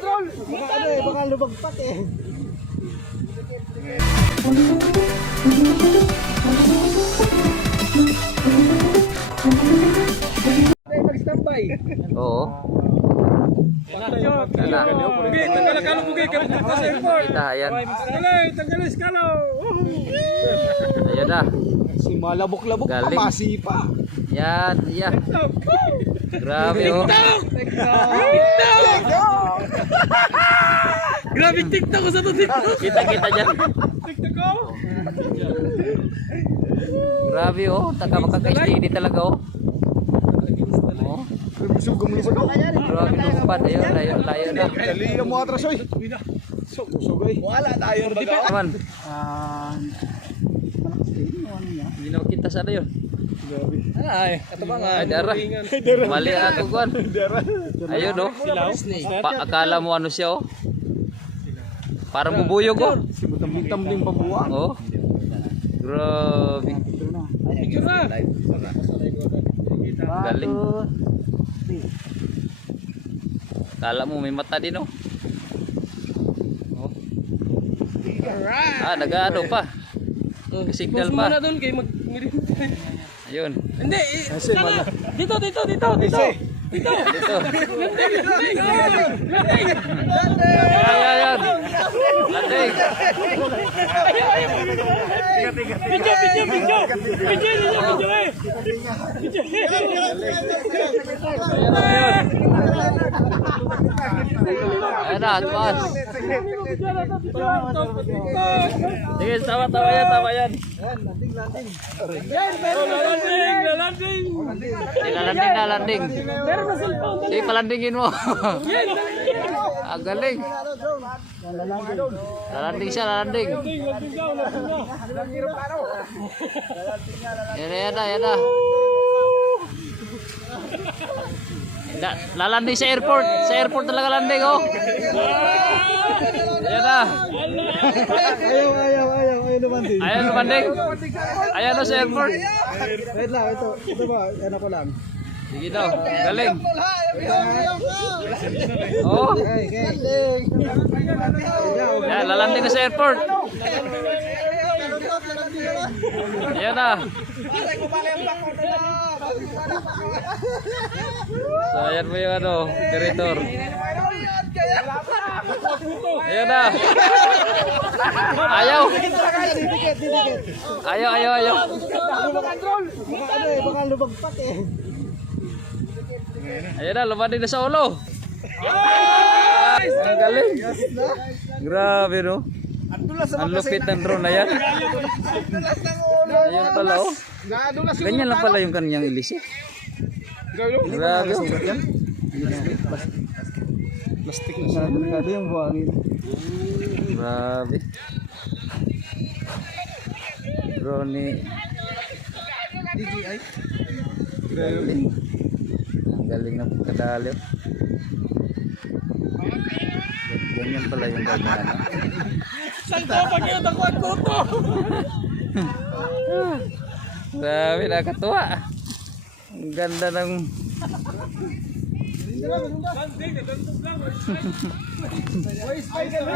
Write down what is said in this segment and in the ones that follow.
control! Baka ano eh, baka lumagpak eh. Mag-standby. Oo. Wala. Okay, tanggalan ka lumugay ka sa airport. Kita, ayan. Tanggalay skalo. Ayan na. Si malabok-labok pa, masipa. Yan, yan. Grabe oh. TikTok ko sa to TikTok. Kita-kita dyan. TikTok ko. Grabe oh. Taka makaka-steady talaga oh. Oh. Sugong mo sa Grabe lupad. Ayun, layo, layo na. Dali ka mo atras oy. So, sugay. Wala tayo Naman. Ah, Hindi na makita sana yun. Ay, ito ba nga? Ay, dara. Mali ako kuan. Ayun oh. Pa akala mo ano siya oh. Parang bubuyog oh. Din pabuwa. Oh. Grabe. Picture na. Galing. Kala mo may mata din oh. oh. Ah, nag-ano pa. Signal pa. doon kay mag Ayun. Hindi, eh, sana. Dito, dito, dito, dito. Dito. Dito. Landing, landing. Landing. Ayan, Video, video, video. Video, video, video eh. Ayan, na, tumas. Sige, tawa, tawa yan, tawa yan. Landing, landing. Sige, landing na, landing. Meron na cellphone. Sige, palandingin mo. Ah, galing. Lalanding siya, lalanding. landing, landing daw, landing daw. Yan na, yan na, yan na. Da, lalanding sa airport. Sa airport talaga landing, oh. Ayan na. Ayaw, ayaw, ayaw, ayaw naman din. Ayan, landing. Ayan na sa airport. Wait lang, ito, ito ba, ano ko lang. Sige daw, galing. Oh, Okay, okay. yan, lalanding na sa airport. Ayan na. So, ayan mo yung ano, director. Ayan na. Ayaw. Ayaw, ayaw, ayaw. Baka ano eh. Ayan na, lumanding na sa ulo. Ang galing. Grabe no. Ang lupit ng drone na yan. Ayun pala oh. Ganyan lang pala yung kanyang ilis eh. Grabe oh. Plastic na siya. Delikado yung buhangin. Grabe. Drone ni DJI. Grabe. Ang galing ng kadali. oh. Ganyan pala yung ganyan. Ko pag yun ako at kuto? Grabe, nakatuwa. Ang ganda ng...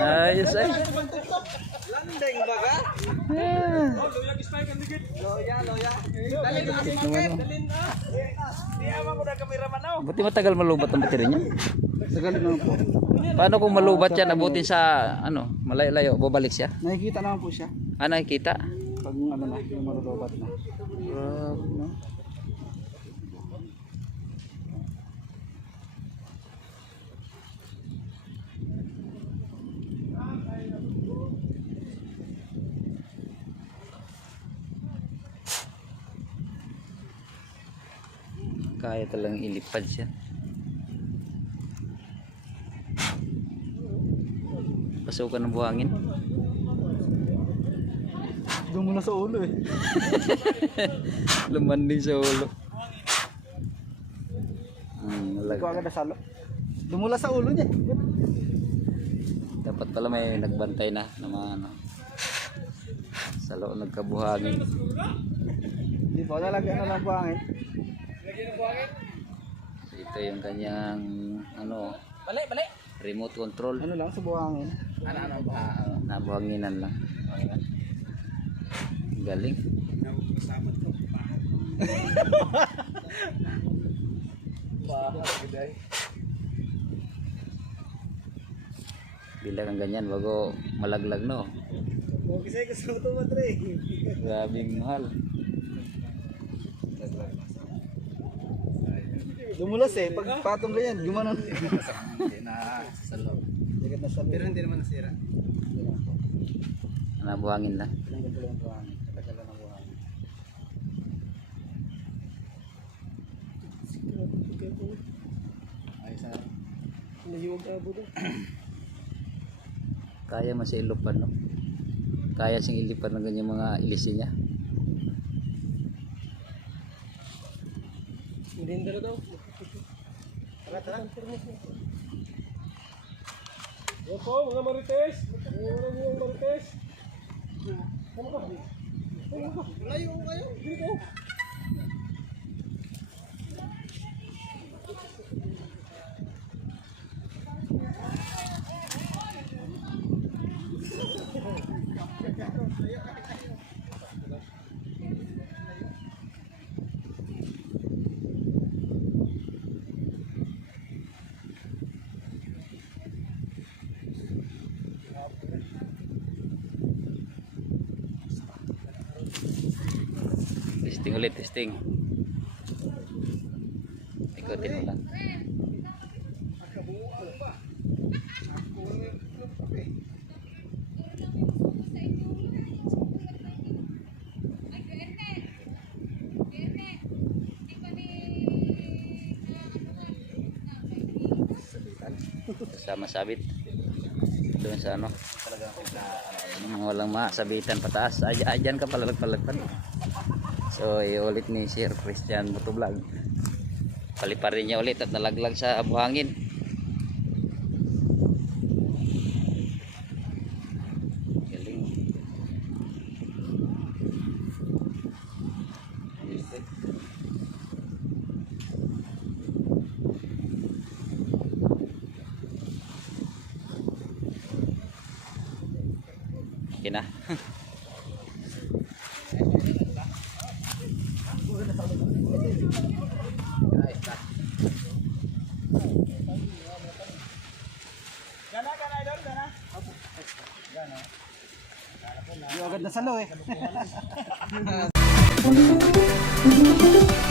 Ayos ay. Landing baga? Loya spike ang digit. Loya, loya. Dalin naman, oh. Dalin na. Di ama ko na kameraman na. Buti matagal malubat ang battery niya. Tagalin naman po. Paano kung malubat yan, abutin sa ano, malayo-layo, babalik siya? Nakikita naman po siya. Ah, nakikita? Pag ano na, yung malulobat na. Grabe, no? Kaya talagang ilipad siya. Pasukan ng buhangin. Doon muna sa ulo eh. Lumanding sa ulo. Hmm, Ikaw lalag- agad nasalo. Dumula sa ulo niya. Dapat pala may nagbantay na na mga ano. Sa loob nagkabuhangin. Hindi po, nalagyan na lang buhangin. Ito yung kanyang ano Balik, balik. Remote control. Ano lang sa buhangin? Ano ano ba? Nabuhanginan lang. Galing. Bilang ang ganyan bago malaglag no. Okay sa'yo gusto mo ito matre. Grabing mahal. Dumulas eh. Pag patong ganyan, gumanon. Hindi na sa loob. Na sa Pero hindi naman nasira. Nabuhangin lang. Ilang ganito lang ang buhangin. Tagal lang ang buhangin. Ay sa Nahiwag abo doon. Kaya no. Kaya sing ilipan ng ganyan mga ilisi niya. Merindara daw. Tara, tara. Yan po, mga marites. Mga mga marites. Layo mo kayo. Dito. Testing ulit, testing. Ikutin mo lang. Sama sabit. Doon sa ano. Walang masabitan pataas. Ay, ayan ka palalagpalagpan. So, iulit ni Sir Christian Motovlog. Paliparin niya ulit at nalaglag sa buhangin. Okay na. Yung agad na salo eh.